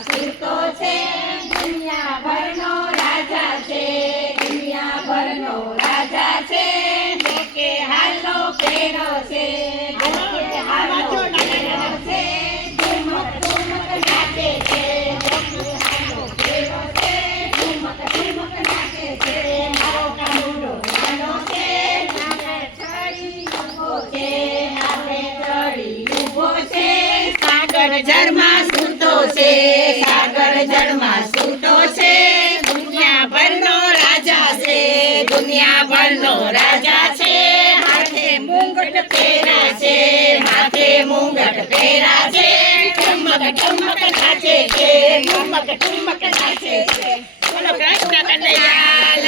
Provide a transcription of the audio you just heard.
સૂતો છે દુનિયાભરનો રાજા છે દુનિયાભરનો રાજા છે કે હાલો પેરો છે હાલો પેરો છે ઝુમક ઝુમક નાચે છે હાલો પેરો છે ઝુમક ઝુમક નાચે છે મારો કાનુડો નાનો છે આપણે ચડી ઊભો છે આપણે ચડી ઊભો છે સાગર જળમાં સૂતો છે સાગર જળમાં સૂતો છે દુનિયાભરનો રાજા છે દુનિયાભરનો રાજા છે માથે મુંગટ પહેરા છે માથે મુંગટ પહેરા છે ઠુમક ઠુમક નાચે છે ઠુમક ઠુમક નાચે છે બોલો કૃષ્ણ કનૈયા